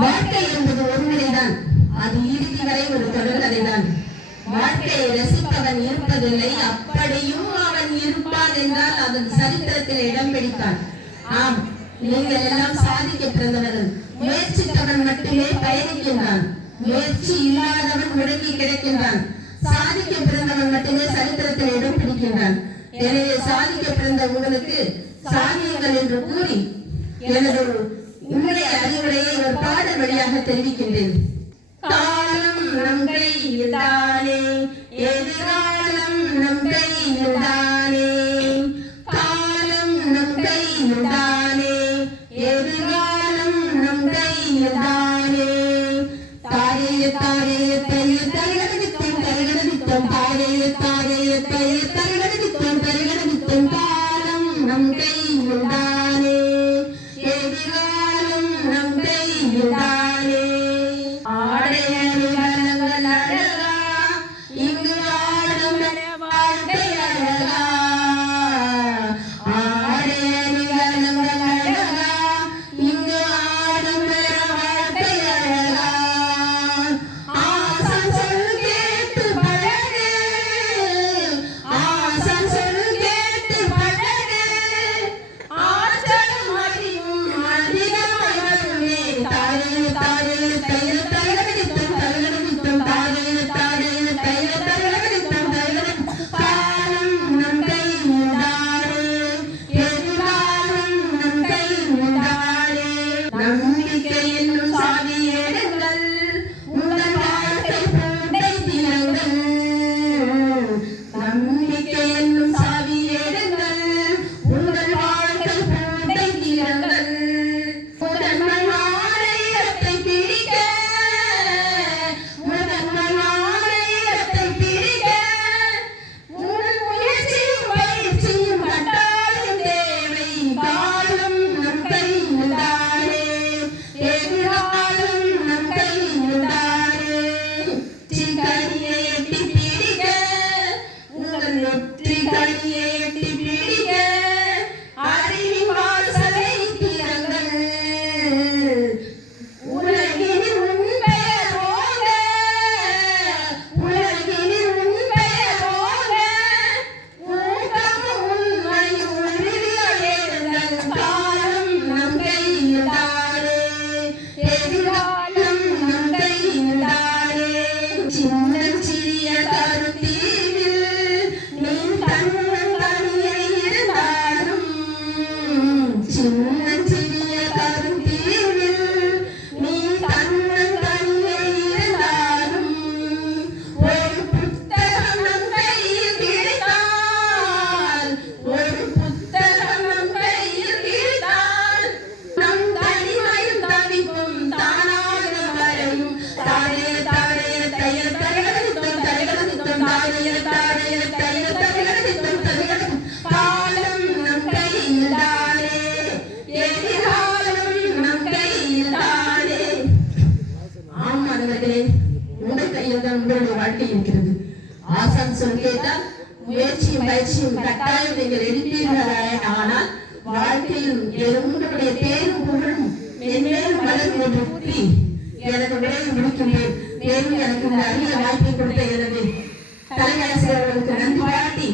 வாழ்க்கை என்பது ஒரு நிலைதான் அது இறுதி வரை ஒரு தொடர்கதைதான் வாழ்க்கையை ரசிப்பவன் இருப்பதில்லை அப்படியும் அவன் இருப்பான் என்றால் அவன் சரித்திரத்தில் இடம் பிடித்தான் ஆம் நீங்கள் எல்லாம் சாதிக்க பிறந்தவர்கள். முயற்சித்தவன் மட்டுமே பயணிக்கின்றான். முயற்சி இல்லாதவன் முடங்கி கிடக்கின்றான். சாதிக்க பிறந்தவன் மட்டுமே சரித்திரத்தில் இடம் பிடிக்கின்றான். எனவே சாதிக்க பிறந்த உங்களுக்கு சாதியங்கள் என்று கூறி எனது உண்மை அறிவுரையை ஒரு பாடல் வழியாக தெரிவிக்கின்றேன் காலம் நம் கையில்தானே எதிர்காலம் நம் கையில்தானே तल तल तल உங்களுடைய வாழ்க்கை இருக்கிறது. ஆசான் சொல்லியதான் முயற்சியும் பயிற்சியும் கட்டாயம் நீங்கள் எடுப்பீர்களே ஆனால் வாழ்க்கையில் உங்களுடைய பேரும் புகழும் மென்மேலும் வளரும் என்று கூறி எனக்கு உரையை முடிக்கின்றேன். மேலும் எனக்கு இந்த அரிய வாய்ப்பை கொடுத்த எனது தலைமை நன்றி பாராட்டி